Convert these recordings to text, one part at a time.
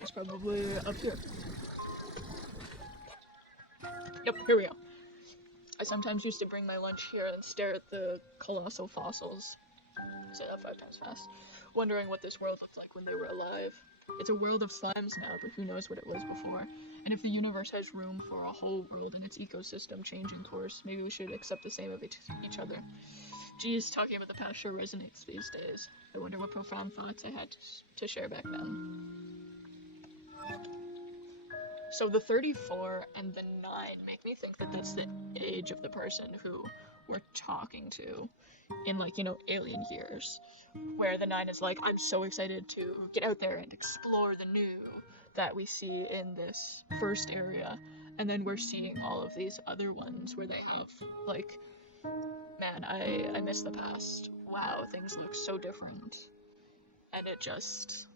It's probably up here. Yep, here we go. I sometimes used to bring my lunch here and stare at the colossal fossils. Say that 5 times fast. Wondering what this world looked like when they were alive. It's a world of slimes now, but who knows what it was before. And if the universe has room for a whole world and its ecosystem changing course, maybe we should accept the same of each other. Geez, talking about the past sure resonates these days. I wonder what profound thoughts I had to share back then. So the 34 and the 9 make me think that that's the age of the person who we're talking to in, like, you know, alien years. Where the 9 is like, I'm so excited to get out there and explore the new that we see in this first area. And then we're seeing all of these other ones where they have, like, man, I miss the past. Wow, things look so different. And it just...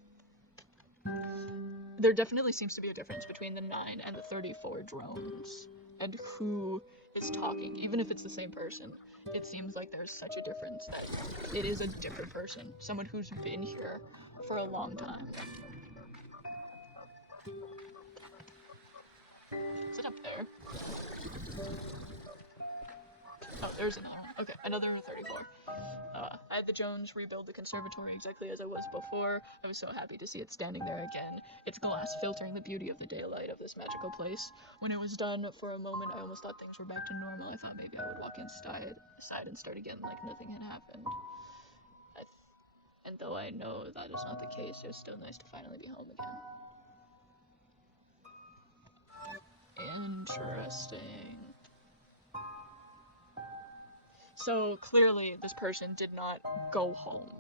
There definitely seems to be a difference between the 9 and the 34 drones. And who is talking, even if it's the same person. It seems like there's such a difference that it is a different person. Someone who's been here for a long time. Is it up there? Oh, there's another one. Okay, another 34. I had the Jones rebuild the conservatory exactly as I was before. I was so happy to see it standing there again. Its glass filtering the beauty of the daylight of this magical place. When it was done, for a moment I almost thought things were back to normal. I thought maybe I would walk inside and start again like nothing had happened. And though I know that is not the case, it was still nice to finally be home again. Interesting. So clearly this person did not go home,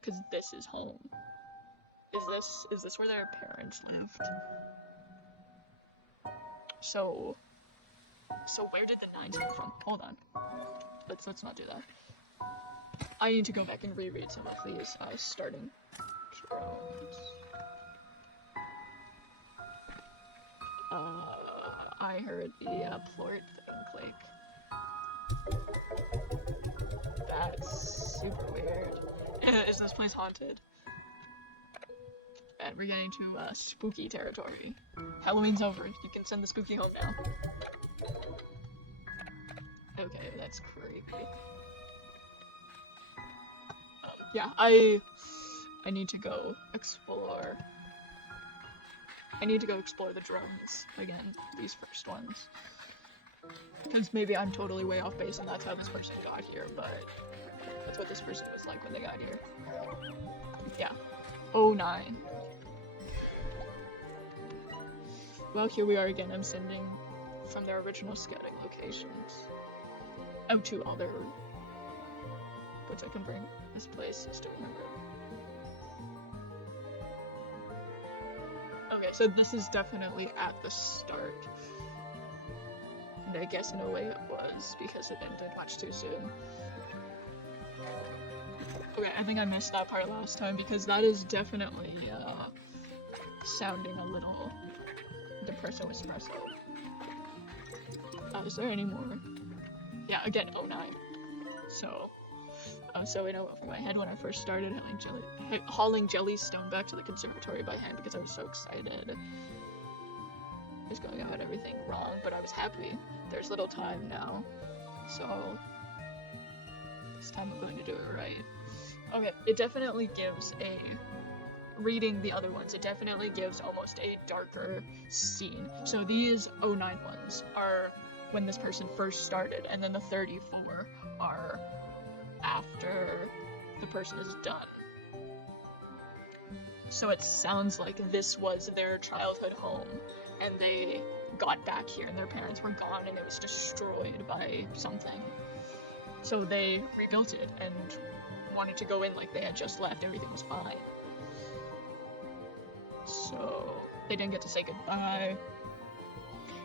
because this is home. Is this where their parents lived? So where did the 9s come from? Hold on. Let's not do that. I need to go back and reread some of these starting drones. I heard the plort thing click. That's super weird. Is this place haunted? And we're getting to spooky territory. Halloween's over. You can send the spooky home now. Okay, that's creepy. Yeah, I need to go explore. I need to go explore the drones again, these first ones. Because maybe I'm totally way off base and that's how this person got here, but that's what this person was like when they got here. Yeah. 09. Well, here we are again. I'm sending from their original scouting locations out to other which I can bring this place is to remember. Okay, so this is definitely at the start. And I guess in a way it was, because it ended much too soon. Okay, I think I missed that part last time, because that is definitely, sounding a little depresso espresso. Is there any more? Yeah, again, 09. So in my head when I first started hauling Jellystone back to the conservatory by hand because I was so excited. I was going about everything wrong, but I was happy. There's little time now, so this time I'm going to do it right. Okay, it definitely gives reading the other ones, it definitely gives almost a darker scene. So these 09 ones are when this person first started, and then the 34 are after the person is done. So it sounds like this was their childhood home, and they got back here and their parents were gone and it was destroyed by something. So they rebuilt it and wanted to go in like they had just left, everything was fine. So they didn't get to say goodbye.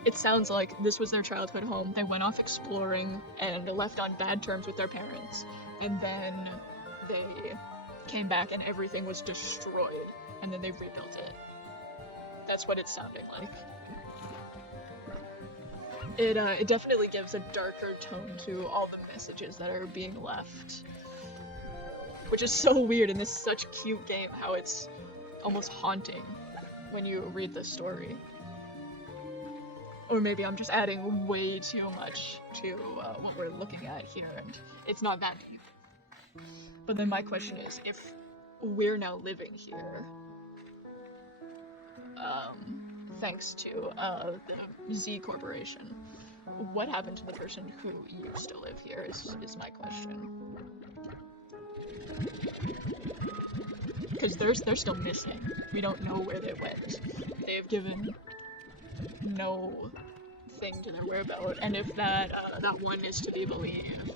It sounds like this was their childhood home. They went off exploring and left on bad terms with their parents. And then they came back and everything was destroyed. And then they rebuilt it. That's what it's sounding like. It definitely gives a darker tone to all the messages that are being left. Which is so weird in this such cute game, how it's almost haunting. when you read the story. Or maybe I'm just adding way too much to what we're looking at here, and it's not that deep. But then my question is, if we're now living here, thanks to the Z Corporation, what happened to the person who used to live here is my question. Because they're still missing. We don't know where they went. They've given no thing to their whereabouts, and if that one is to be believed,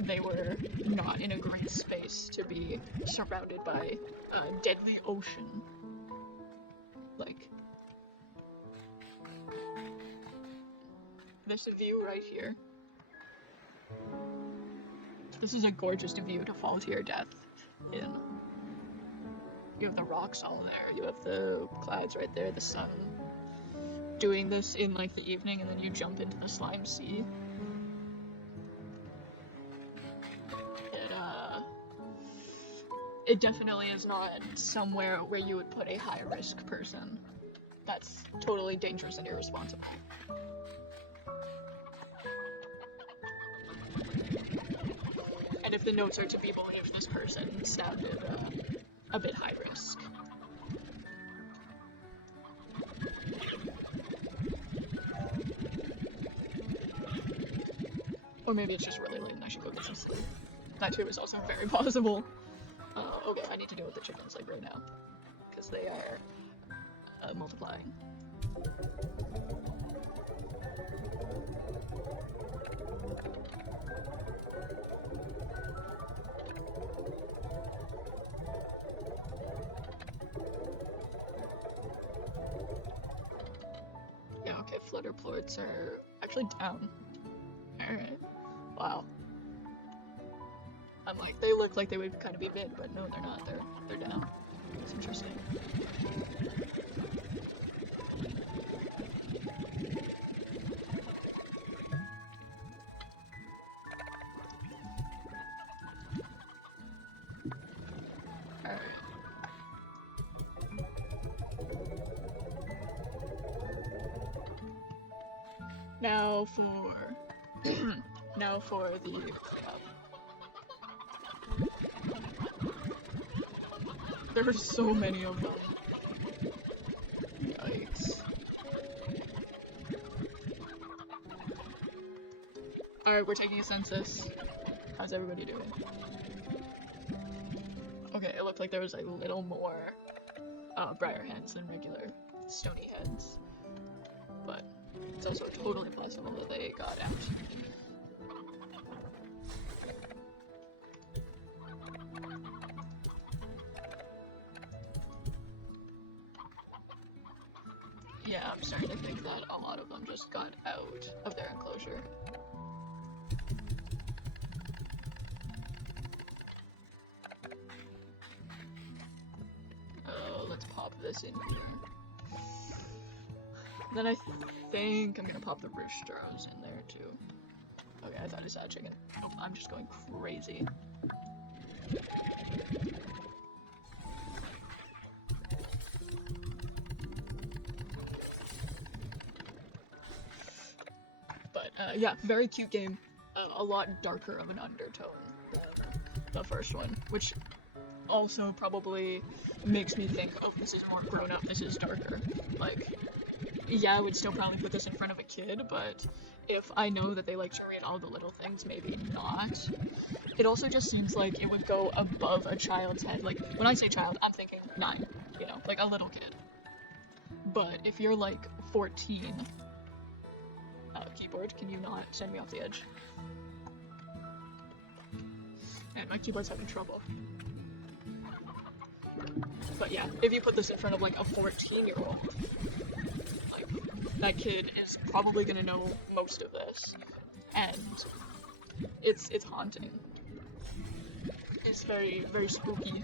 they were not in a great space to be surrounded by a deadly ocean. Like, this view right here. This is a gorgeous view to fall to your death in. You have the rocks all there, you have the clouds right there, the sun. Doing this in like the evening, and then you jump into the slime sea. It definitely is not somewhere where you would put a high-risk person. That's totally dangerous and irresponsible. And if the notes are to be believed, this person sounded a bit high risk. Or maybe it's just really late and I should go get some sleep. That too is also very possible. Okay, I need to deal with the chickens like right now, because they are multiplying. Yeah, okay, flutterplorts are actually down. Alright. Wow. I'm like, they look like they would kind of be mid, but no, they're not. They're down. It's interesting. Alright. Now for the cleanup. There's so many of them. Yikes. Alright, we're taking a census. How's everybody doing? Okay, it looked like there was a little more briar heads than regular stony heads. But it's also totally possible that they got out. Yeah, I'm starting to think that a lot of them just got out of their enclosure. Oh, let's pop this in here. Then I think I'm gonna pop the roosters in there too. Okay, I thought I saw a chicken. Nope, I'm just going crazy. But yeah, very cute game. A lot darker of an undertone than the first one, which also probably makes me think, oh, this is more grown up, this is darker. Like, yeah, I would still probably put this in front of a kid, but if I know that they like to read All the Little Things, maybe not. It also just seems like it would go above a child's head. Like, when I say child, I'm thinking 9, you know, like a little kid. But if you're like 14, keyboard, can you not send me off the edge? And my keyboard's having trouble. But yeah, if you put this in front of like a 14-year-old, like, that kid is probably gonna know most of this, and it's haunting. It's very, very spooky.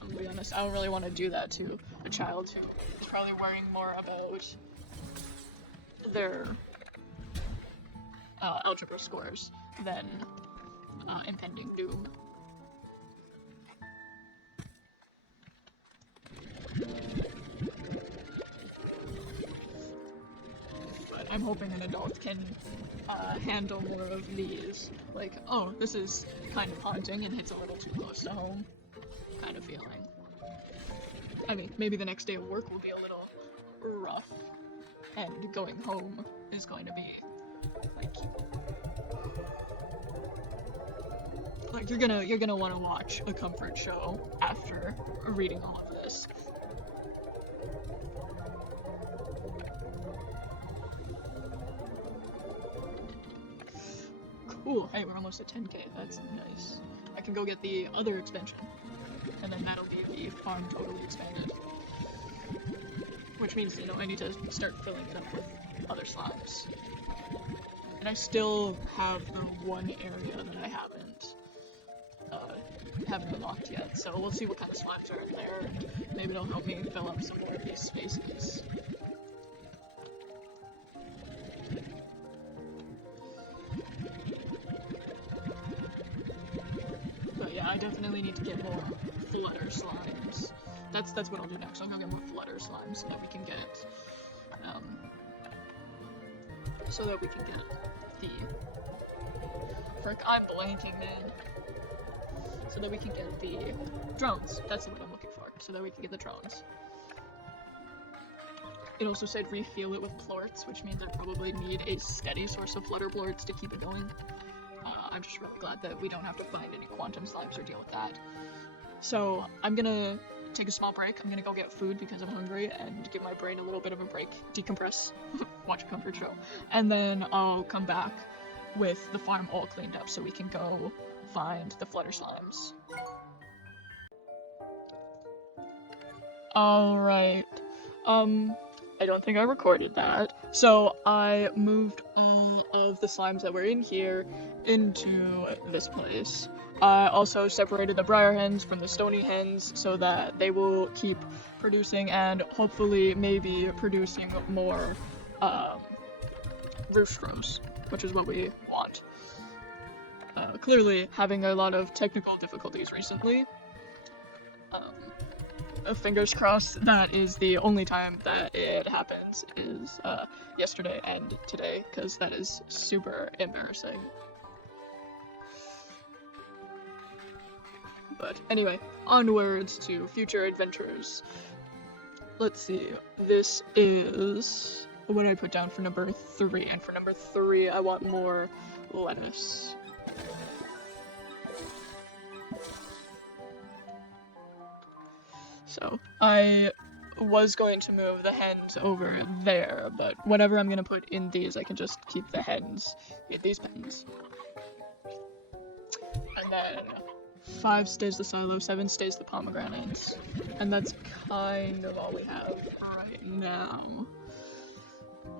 I'm gonna be honest, I don't really want to do that to a child who is probably worrying more about their algebra scores than impending doom. hoping an adult can handle more of these. Like, oh, this is kind of haunting and hits a little too close to home kind of feeling. I mean, maybe the next day of work will be a little rough, and going home is going to be like you're gonna want to watch a comfort show after reading all of this. Cool. Hey, we're almost at 10k. That's nice. I can go get the other expansion, and then that'll be the farm totally expanded. Which means, you know, I need to start filling it up with other slimes. And I still have the one area that I haven't unlocked yet, so we'll see what kind of slimes are in there, and maybe it'll help me fill up some more of these spaces. But yeah, I definitely need to get more flutter slimes. That's what I'll do next. I'll go get more flutter slimes so that we can get the frick, I'm blanking, man. So that we can get the drones. That's what I'm looking for. So that we can get the drones. It also said refuel it with plorts, which means I probably need a steady source of flutter plorts to keep it going. I'm just really glad that we don't have to find any quantum slimes or deal with that. So I'm gonna take a small break. I'm gonna go get food because I'm hungry and give my brain a little bit of a break, decompress, watch a comfort show, and then I'll come back with the farm all cleaned up so we can go find the flutter slimes. Alright, I don't think I recorded that. So I moved all of the slimes that were in here into this place. I also separated the briar hens from the stony hens so that they will keep producing and hopefully maybe producing more roosters, which is what we want. Clearly having a lot of technical difficulties recently. Fingers crossed that is the only time that it happens is yesterday and today, because that is super embarrassing. But anyway, onwards to future adventures. Let's see, this is what I put down for number 3, and for number 3 I want more lettuce. So, I was going to move the hens over there, but whatever I'm gonna put in these, I can just keep the hens in these pens. And then 5 stays the silo, 7 stays the pomegranates. And that's kind of all we have right now.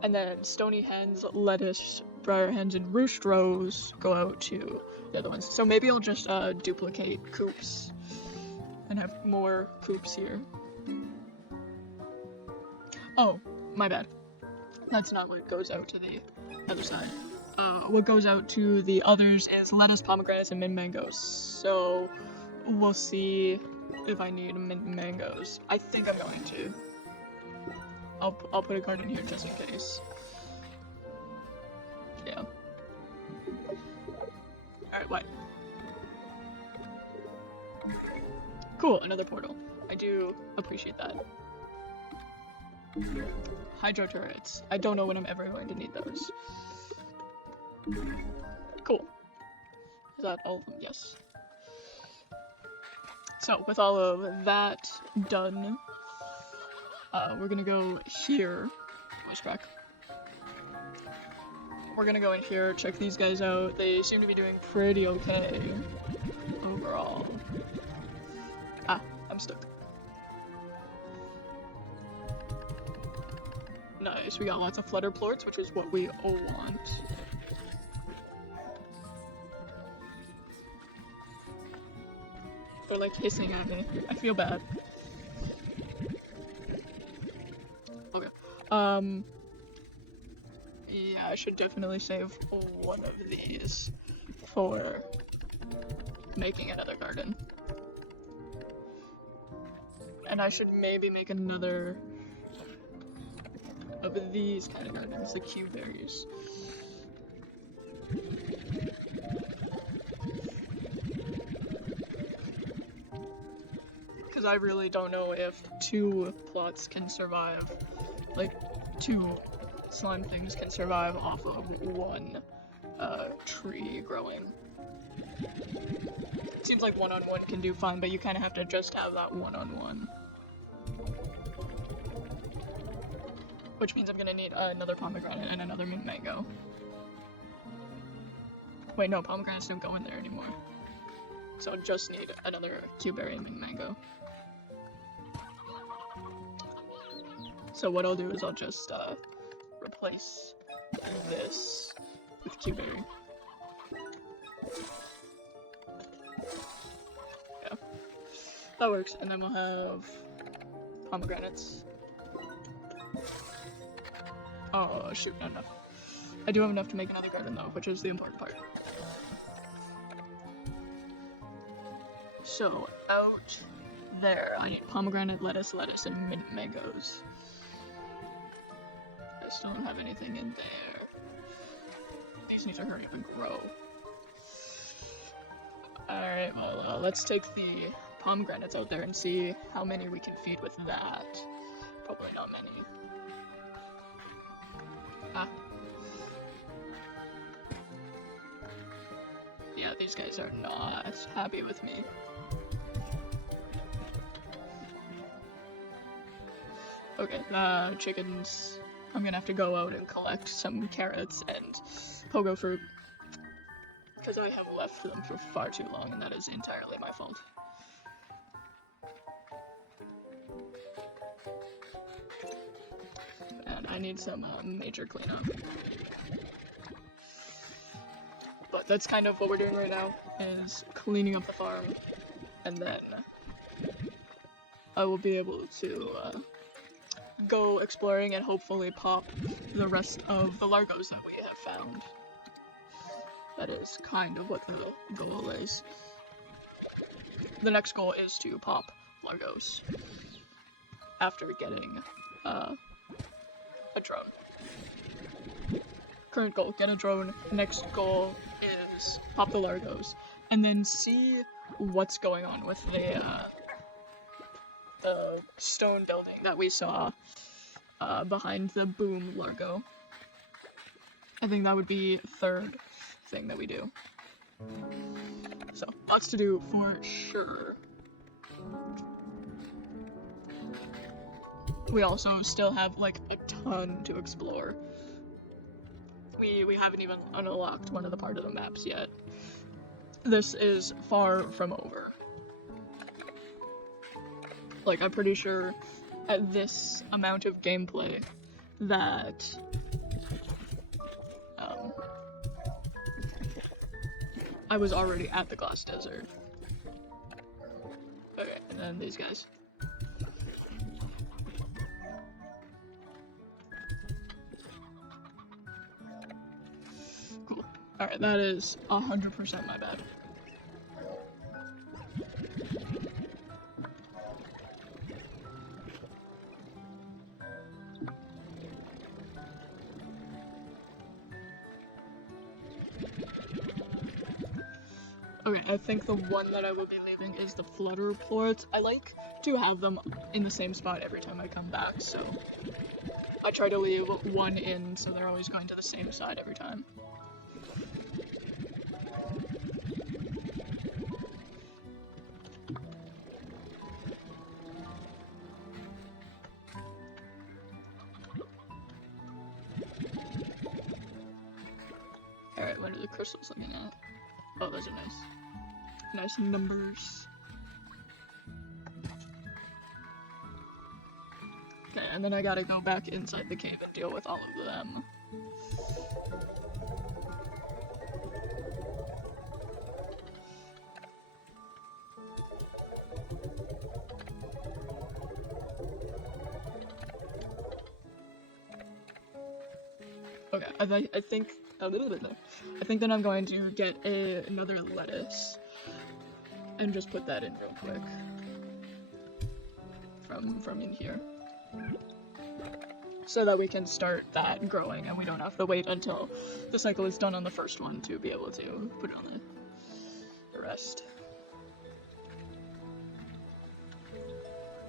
And then stony hens, lettuce, briar hens, and roost rows go out to the other ones. So maybe I'll just duplicate coops and have more coops here. Oh, my bad. That's not what goes out to the other side. What goes out to the others is lettuce, pomegranates, and mint mangoes. So we'll see if I need mint mangoes. I think I'm going to. I'll put a card in here just in case. Yeah. Alright, what? Cool, another portal. I do appreciate that. Hydro turrets. I don't know when I'm ever going to need those. Cool. Is that all of them? Yes. So, with all of that done, we're gonna go here. Voice crack. We're gonna go in here, check these guys out. They seem to be doing pretty okay overall. Ah, I'm stuck. Nice, we got lots of flutter plorts, which is what we all want. They're like hissing at me. I feel bad. Okay. Yeah, I should definitely save one of these for making another garden. And I should maybe make another of these kind of gardens, the Q berries. Because I really don't know if 2 plots can survive, like 2 slime things can survive off of 1 tree growing. It seems like 1-on-1 can do fine, but you kind of have to just have that 1-on-1. Which means I'm gonna need another pomegranate and another mint mango. Wait, no, pomegranates don't go in there anymore. So I'll just need another Q-berry and mint mango. So what I'll do is I'll just replace this with Q-berry. Yeah, that works. And then we'll have pomegranates. Oh shoot, not enough. I do have enough to make another garden though, which is the important part. So out there, I need pomegranate, lettuce, and mint mangoes. I still don't have anything in there. These need to hurry up and grow. Alright, well, let's take the pomegranates out there and see how many we can feed with that. Probably not many. Ah. Yeah, these guys are not happy with me. Okay, chickens. I'm gonna have to go out and collect some carrots and pogo fruit. Because I have left them for far too long, and that is entirely my fault. And I need some major cleanup. But that's kind of what we're doing right now, is cleaning up the farm, and then I will be able to go exploring and hopefully pop the rest of the Largos that we have found. That is kind of what the goal is. The next goal is to pop Largos after getting a drone. Current goal, get a drone. Next goal is pop the Largos, and then see what's going on with the stone building that we saw behind the Boom Largo. I think that would be third thing that we do. So, lots to do for sure. We also still have like a ton to explore. We haven't even unlocked one of the part of the maps yet. This is far from over. Like, I'm pretty sure at this amount of gameplay that I was already at the Glass Desert. Okay, and then these guys. Cool. Alright, that is 100% my bad. Okay, I think the one that I will be leaving is the flutter port. I like to have them in the same spot every time I come back, so I try to leave one in so they're always going to the same side every time. Alright, what are the crystals looking at? Oh, those are nice. Nice numbers. Okay, and then I gotta go back inside the cave and deal with all of them. Okay, I think a little bit there. I think that I'm going to get another lettuce and just put that in real quick from in here. so that we can start that growing and we don't have to wait until the cycle is done on the first one to be able to put it on the rest.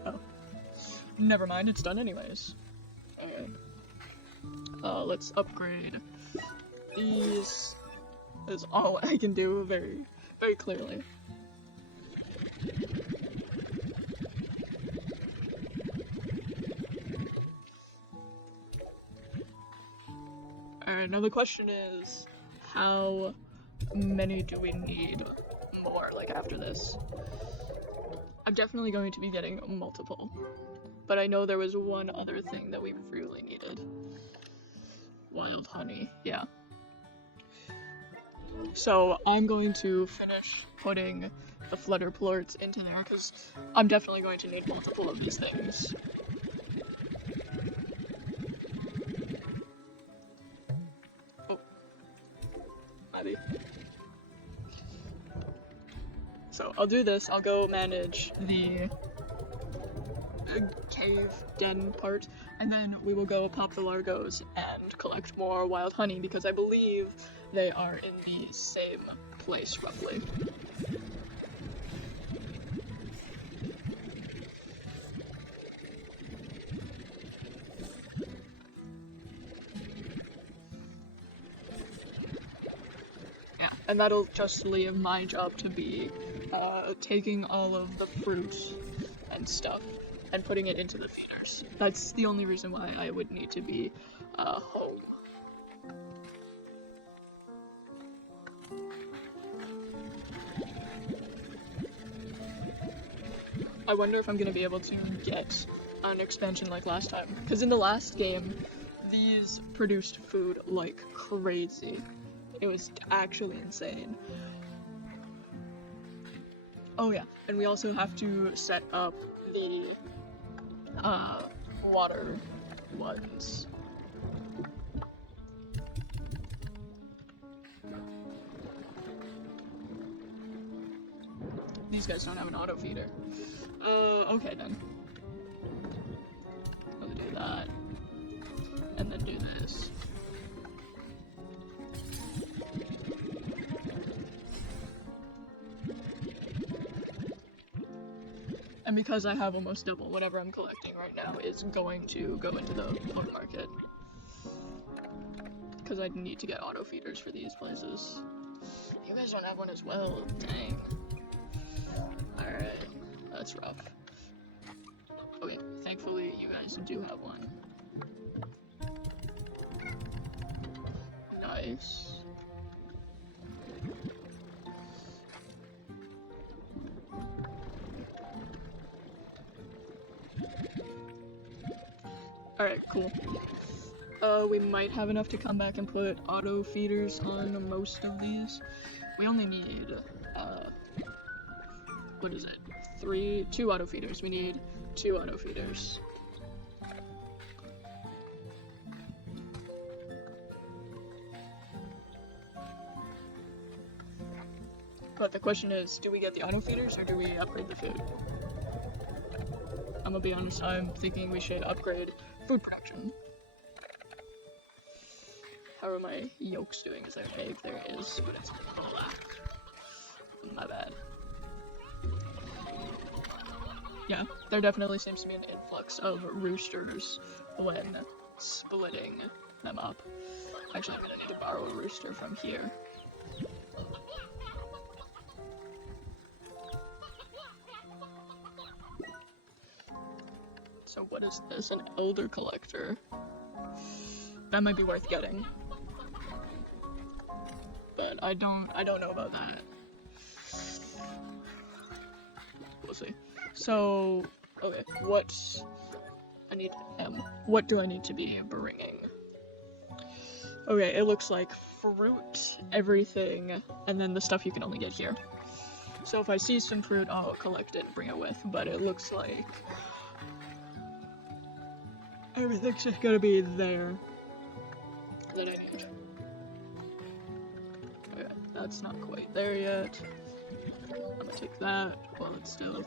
Oh. Never mind, it's done anyways. Okay. Let's upgrade these. Is all I can do very, very clearly. Alright, now the question is, how many do we need more, like, after this? I'm definitely going to be getting multiple, but I know there was one other thing that we really needed. Wild honey, yeah. So I'm going to finish putting the flutter plorts into there, because I'm definitely going to need multiple of these things. So I'll do this, I'll go manage the cave den part, and then we will go pop the largos and collect more wild honey, because I believe they are in the same place, roughly. Yeah, and that'll just leave my job to be taking all of the fruit and stuff and putting it into the feeders. That's the only reason why I would need to be home. I wonder if I'm gonna be able to get an expansion like last time, because in the last game, these produced food like crazy. It was actually insane. Oh yeah, and we also have to set up the water ones. These guys don't have an auto feeder. Okay then. We'll do that. And then do this. And because I have almost double, whatever I'm collecting right now is going to go into the port market. Because I need to get auto feeders for these places. You guys don't have one as well, dang. Alright, that's rough. Okay, thankfully you guys do have one. Nice. Alright, cool. We might have enough to come back and put auto feeders on most of these. We only need, what is it? 2 auto feeders. We need 2 auto feeders. But the question is, do we get the auto feeders or do we upgrade the food? I'm gonna be honest, I'm thinking we should upgrade food production. How are my yolks doing? Is there an egg? There is, but it's black. My bad. Yeah, there definitely seems to be an influx of roosters when splitting them up. Actually, I'm gonna need to borrow a rooster from here. So what is this? An elder collector? That might be worth getting. But I don't know about that. We'll see. So, okay, what do I need to be bringing? Okay, it looks like fruit, everything, and then the stuff you can only get here. So if I see some fruit, I'll collect it and bring it with, but it looks like everything's just gonna be there that I need. Okay, that's not quite there yet. I'm gonna take that while it's still.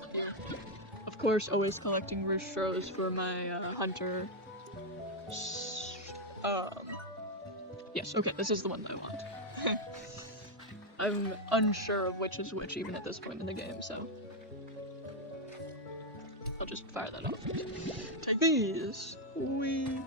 Of course, always collecting roosters for my hunter Yes, okay, this is the one that I want. I'm unsure of which is which even at this point in the game, so I'll just fire that off. Take these! Whee!